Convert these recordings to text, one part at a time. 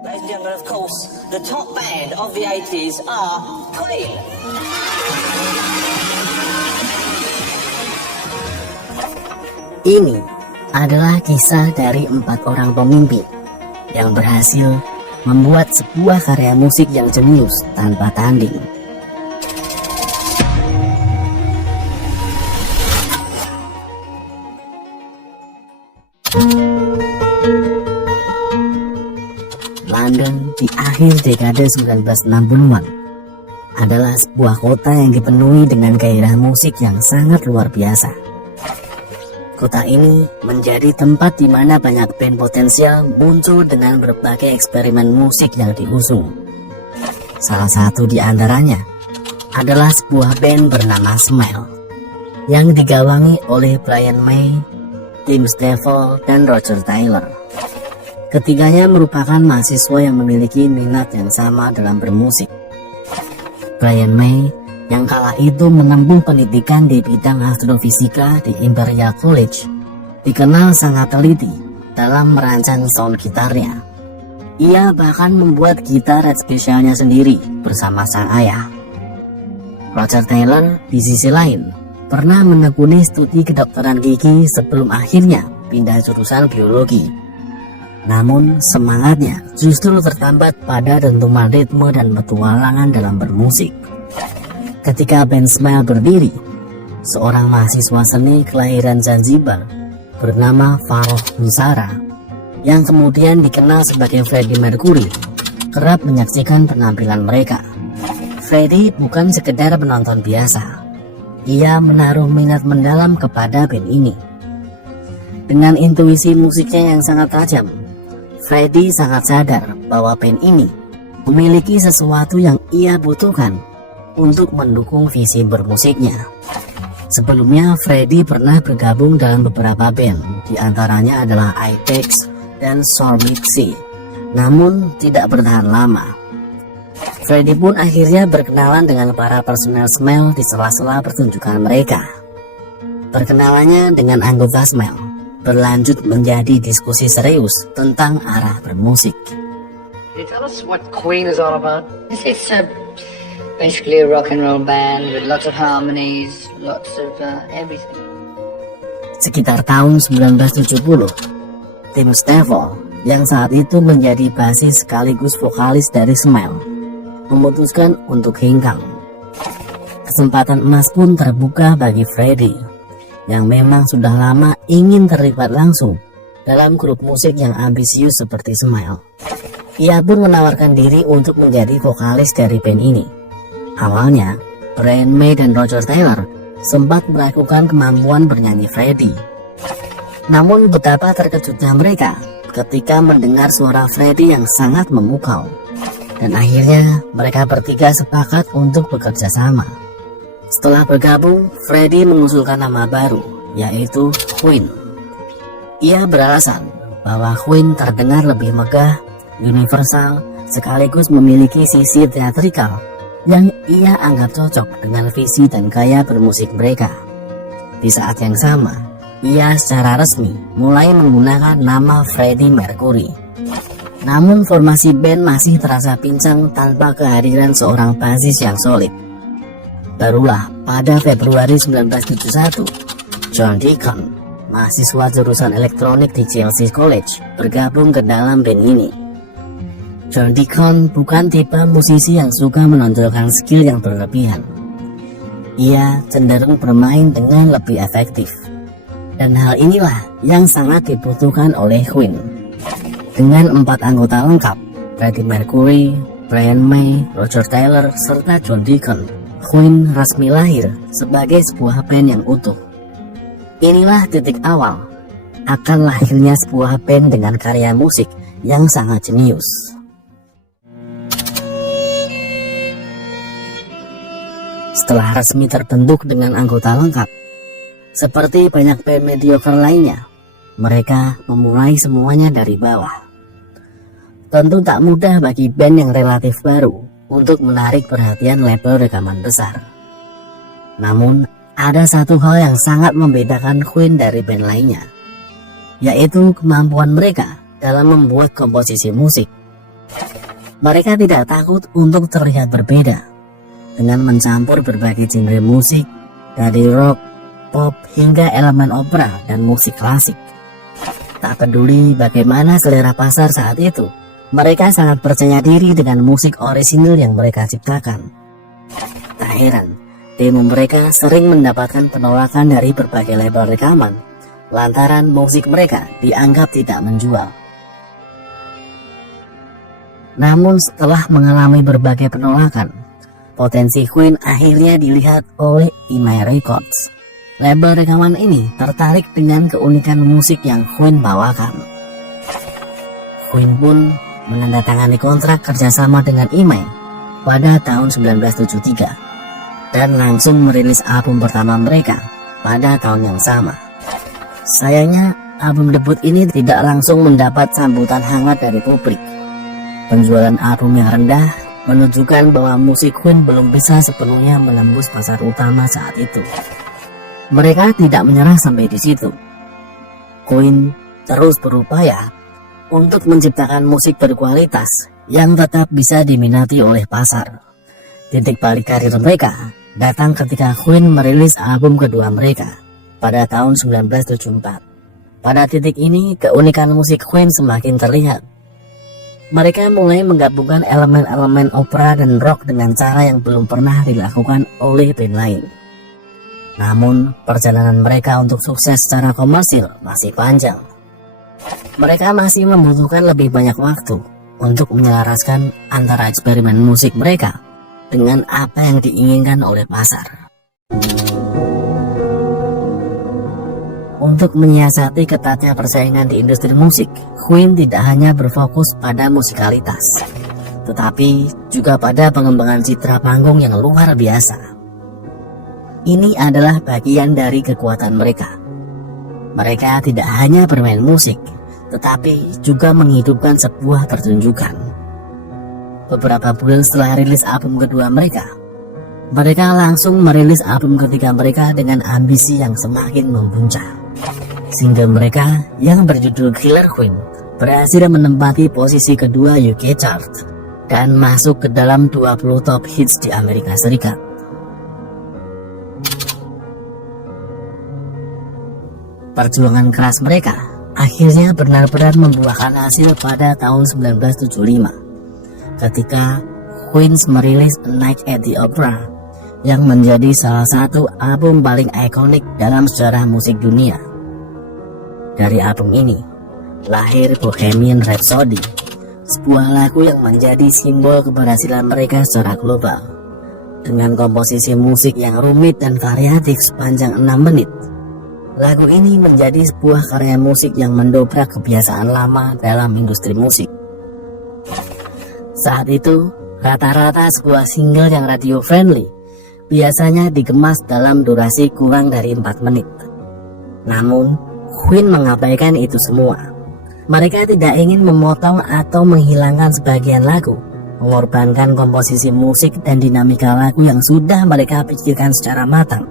Ladies and gentlemen, of course, the top band of the 80s are Queen. Ini adalah kisah dari 4 orang pemimpin yang berhasil membuat sebuah karya musik yang jenius tanpa tanding. London di akhir dekade 1960-an adalah sebuah kota yang dipenuhi dengan gairah musik yang sangat luar biasa. Kota ini menjadi tempat di mana banyak band potensial muncul dengan berbagai eksperimen musik yang diusung. Salah satu di antaranya adalah sebuah band bernama Smile yang digawangi oleh Brian May, Tim Stivell, dan Roger Taylor. Ketiganya merupakan mahasiswa yang memiliki minat yang sama dalam bermusik. Brian May yang kala itu menempuh pendidikan di bidang astrofisika di Imperial College, dikenal sangat teliti dalam merancang sound gitarnya. Ia bahkan membuat gitar spesialnya sendiri bersama sang ayah. Roger Taylor di sisi lain pernah menekuni studi kedokteran gigi sebelum akhirnya pindah jurusan biologi. Namun semangatnya justru tertambat pada dentuman ritme dan petualangan dalam bermusik. Ketika band Smile berdiri, seorang mahasiswa seni kelahiran Zanzibar bernama Farouk Nusara, yang kemudian dikenal sebagai Freddie Mercury, kerap menyaksikan penampilan mereka. Freddie bukan sekedar penonton biasa, ia menaruh minat mendalam kepada band ini. Dengan intuisi musiknya yang sangat tajam, Freddie sangat sadar bahwa band ini memiliki sesuatu yang ia butuhkan untuk mendukung visi bermusiknya. Sebelumnya, Freddie pernah bergabung dalam beberapa band, di antaranya adalah I-Tex dan Sormixi, namun tidak bertahan lama. Freddie pun akhirnya berkenalan dengan para personel Smile di sela-sela pertunjukan mereka. Perkenalannya dengan anggota Smile berlanjut menjadi diskusi serius tentang arah bermusik. Can you tell us what Queen is all about? It's basically a rock and roll band with lots of harmonies, lots of everything. Sekitar tahun 1970, Tim Stivell yang saat itu menjadi basis sekaligus vokalis dari Smile memutuskan untuk hengkang. Kesempatan emas pun terbuka bagi Freddie yang memang sudah lama ingin terlibat langsung dalam grup musik yang ambisius seperti Smile. Ia pun menawarkan diri untuk menjadi vokalis dari band ini. Awalnya, Brian May dan Roger Taylor sempat meragukan kemampuan bernyanyi Freddie. Namun betapa terkejutnya mereka ketika mendengar suara Freddie yang sangat memukau. Dan akhirnya mereka bertiga sepakat untuk bekerja sama. Setelah bergabung, Freddie mengusulkan nama baru, yaitu Queen. Ia beralasan bahwa Queen terdengar lebih megah, universal, sekaligus memiliki sisi teatrikal yang ia anggap cocok dengan visi dan gaya bermusik mereka. Di saat yang sama, ia secara resmi mulai menggunakan nama Freddie Mercury. Namun formasi band masih terasa pincang tanpa kehadiran seorang basis yang solid. Barulah pada Februari 1971, John Deacon, mahasiswa jurusan elektronik di Chelsea College, bergabung ke dalam band ini. John Deacon bukan tipe musisi yang suka menonjolkan skill yang berlebihan. Ia cenderung bermain dengan lebih efektif. Dan hal inilah yang sangat dibutuhkan oleh Queen. Dengan 4 anggota lengkap, Freddie Mercury, Brian May, Roger Taylor, serta John Deacon, Queen resmi lahir sebagai sebuah band yang utuh. Inilah titik awal akan lahirnya sebuah band dengan karya musik yang sangat jenius. Setelah resmi terbentuk dengan anggota lengkap, seperti banyak band mediocre lainnya, mereka memulai semuanya dari bawah. Tentu tak mudah bagi band yang relatif baru untuk menarik perhatian label rekaman besar. Namun, ada satu hal yang sangat membedakan Queen dari band lainnya, yaitu kemampuan mereka dalam membuat komposisi musik. Mereka tidak takut untuk terlihat berbeda dengan mencampur berbagai genre musik dari rock, pop hingga elemen opera dan musik klasik. Tak peduli bagaimana selera pasar saat itu, mereka sangat percaya diri dengan musik orisinil yang mereka ciptakan. Tak heran, demo mereka sering mendapatkan penolakan dari berbagai label rekaman lantaran musik mereka dianggap tidak menjual. Namun setelah mengalami berbagai penolakan, potensi Queen akhirnya dilihat oleh EMI Records. Label rekaman ini tertarik dengan keunikan musik yang Queen bawakan. Queen pun menandatangani kontrak kerjasama dengan EMI pada tahun 1973 dan langsung merilis album pertama mereka pada tahun yang sama. Sayangnya, album debut ini tidak langsung mendapat sambutan hangat dari publik. Penjualan album yang rendah menunjukkan bahwa musik Queen belum bisa sepenuhnya menembus pasar utama saat itu. Mereka tidak menyerah sampai di situ. Queen terus berupaya untuk menciptakan musik berkualitas yang tetap bisa diminati oleh pasar. Titik balik karir mereka datang ketika Queen merilis album kedua mereka pada tahun 1974. Pada titik ini, keunikan musik Queen semakin terlihat. Mereka mulai menggabungkan elemen-elemen opera dan rock dengan cara yang belum pernah dilakukan oleh band lain. Namun, perjalanan mereka untuk sukses secara komersil masih panjang. Mereka masih membutuhkan lebih banyak waktu untuk menyelaraskan antara eksperimen musik mereka dengan apa yang diinginkan oleh pasar. Untuk menyiasati ketatnya persaingan di industri musik, Queen tidak hanya berfokus pada musikalitas, tetapi juga pada pengembangan citra panggung yang luar biasa. Ini adalah bagian dari kekuatan mereka. Mereka tidak hanya bermain musik, tetapi juga menghidupkan sebuah pertunjukan. Beberapa bulan setelah rilis album kedua mereka langsung merilis album ketiga mereka dengan ambisi yang semakin mempuncak. Single mereka yang berjudul Killer Queen berhasil menempati posisi kedua UK chart dan masuk ke dalam 20 top hits di Amerika Serikat. Perjuangan keras mereka akhirnya benar-benar membuahkan hasil pada tahun 1975 ketika Queen merilis A Night at the Opera yang menjadi salah satu album paling ikonik dalam sejarah musik dunia. Dari album ini lahir Bohemian Rhapsody, sebuah lagu yang menjadi simbol keberhasilan mereka secara global. Dengan komposisi musik yang rumit dan variatif sepanjang 6 menit, lagu ini menjadi sebuah karya musik yang mendobrak kebiasaan lama dalam industri musik. Saat itu, rata-rata sebuah single yang radio friendly biasanya dikemas dalam durasi kurang dari 4 menit. Namun, Queen mengabaikan itu semua. Mereka tidak ingin memotong atau menghilangkan sebagian lagu, mengorbankan komposisi musik dan dinamika lagu yang sudah mereka pikirkan secara matang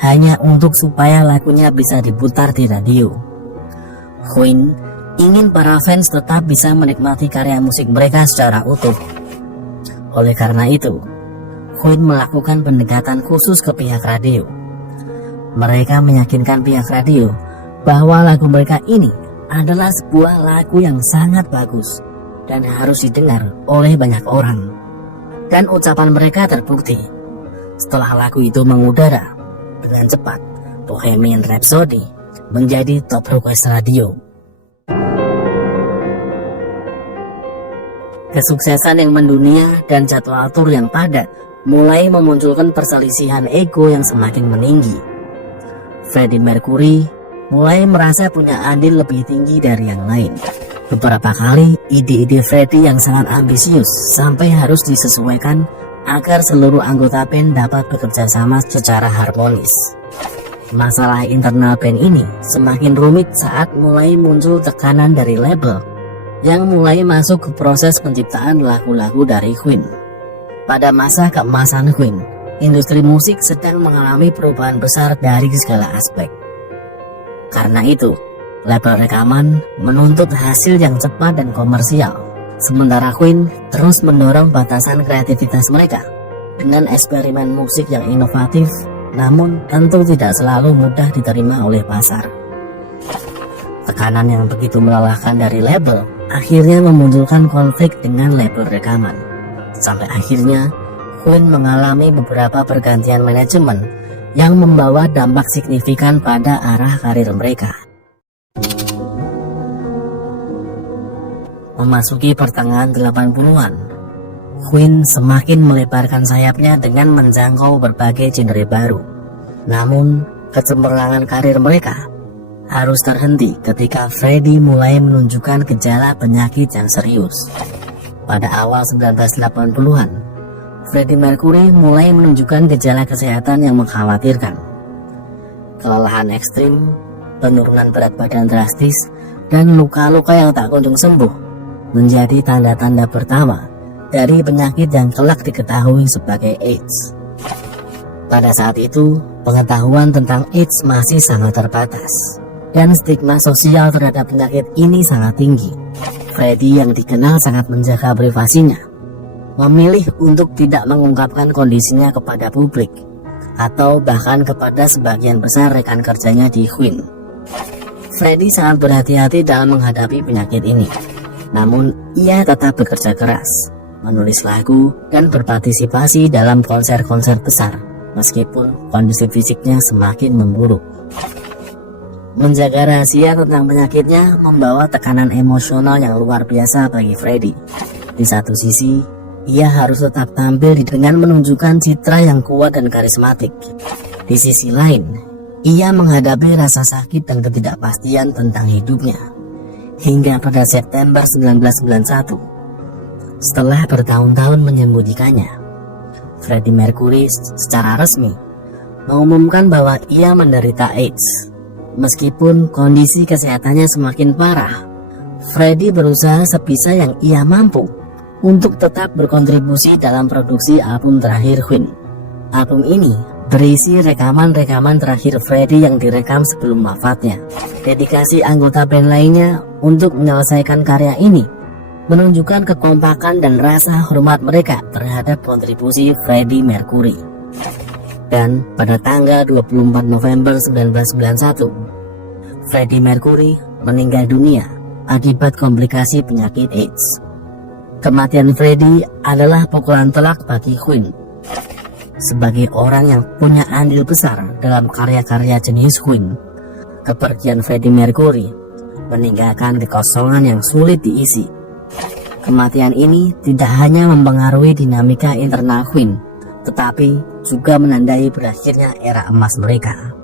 hanya untuk supaya lagunya bisa diputar di radio. Queen ingin para fans tetap bisa menikmati karya musik mereka secara utuh. Oleh karena itu, Queen melakukan pendekatan khusus ke pihak radio. Mereka meyakinkan pihak radio bahwa lagu mereka ini adalah sebuah lagu yang sangat bagus dan harus didengar oleh banyak orang. Dan ucapan mereka terbukti. Setelah lagu itu mengudara, dengan cepat, Bohemian Rhapsody menjadi top request radio. Kesuksesan yang mendunia dan jadwal tur yang padat mulai memunculkan perselisihan ego yang semakin meninggi. Freddie Mercury mulai merasa punya andil lebih tinggi dari yang lain. Beberapa kali, ide-ide Freddie yang sangat ambisius sampai harus disesuaikan agar seluruh anggota band dapat bekerja sama secara harmonis. Masalah internal band ini semakin rumit saat mulai muncul tekanan dari label yang mulai masuk ke proses penciptaan lagu-lagu dari Queen. Pada masa keemasan Queen, industri musik sedang mengalami perubahan besar dari segala aspek. Karena itu, label rekaman menuntut hasil yang cepat dan komersial, Sementara Queen terus mendorong batasan kreativitas mereka dengan eksperimen musik yang inovatif, namun tentu tidak selalu mudah diterima oleh pasar. Tekanan yang begitu melelahkan dari label akhirnya memunculkan konflik dengan label rekaman. Sampai akhirnya Queen mengalami beberapa pergantian manajemen yang membawa dampak signifikan pada arah karir mereka. Memasuki pertengahan 80-an, Queen semakin melebarkan sayapnya dengan menjangkau berbagai genre baru. Namun, kecemerlangan karir mereka harus terhenti ketika Freddie mulai menunjukkan gejala penyakit yang serius. Pada awal 1980-an, Freddie Mercury mulai menunjukkan gejala kesehatan yang mengkhawatirkan. Kelelahan ekstrim, penurunan berat badan drastis, dan luka-luka yang tak kunjung sembuh menjadi tanda-tanda pertama dari penyakit yang kelak diketahui sebagai AIDS. Pada saat itu, pengetahuan tentang AIDS masih sangat terbatas, dan stigma sosial terhadap penyakit ini sangat tinggi. Freddie yang dikenal sangat menjaga privasinya, memilih untuk tidak mengungkapkan kondisinya kepada publik, atau bahkan kepada sebagian besar rekan kerjanya di Queen. Freddie sangat berhati-hati dalam menghadapi penyakit ini. Namun, ia tetap bekerja keras, menulis lagu, dan berpartisipasi dalam konser-konser besar, meskipun kondisi fisiknya semakin memburuk. Menjaga rahasia tentang penyakitnya membawa tekanan emosional yang luar biasa bagi Freddie. Di satu sisi, ia harus tetap tampil dengan menunjukkan citra yang kuat dan karismatik. Di sisi lain, ia menghadapi rasa sakit dan ketidakpastian tentang hidupnya. Hingga pada September 1991, setelah bertahun-tahun menyembunyikannya, Freddie Mercury secara resmi mengumumkan bahwa ia menderita AIDS. Meskipun kondisi kesehatannya semakin parah, Freddie berusaha sebisa yang ia mampu untuk tetap berkontribusi dalam produksi album terakhir Queen. Album ini berisi rekaman-rekaman terakhir Freddie yang direkam sebelum wafatnya. Dedikasi anggota band lainnya untuk menyelesaikan karya ini menunjukkan kekompakan dan rasa hormat mereka terhadap kontribusi Freddie Mercury. Dan pada tanggal 24 November 1991, Freddie Mercury meninggal dunia akibat komplikasi penyakit AIDS. Kematian Freddie adalah pukulan telak bagi Queen. Sebagai orang yang punya andil besar dalam karya-karya jenius Queen, kepergian Freddie Mercury meninggalkan kekosongan yang sulit diisi. Kematian ini tidak hanya mempengaruhi dinamika internal Queen, tetapi juga menandai berakhirnya era emas mereka.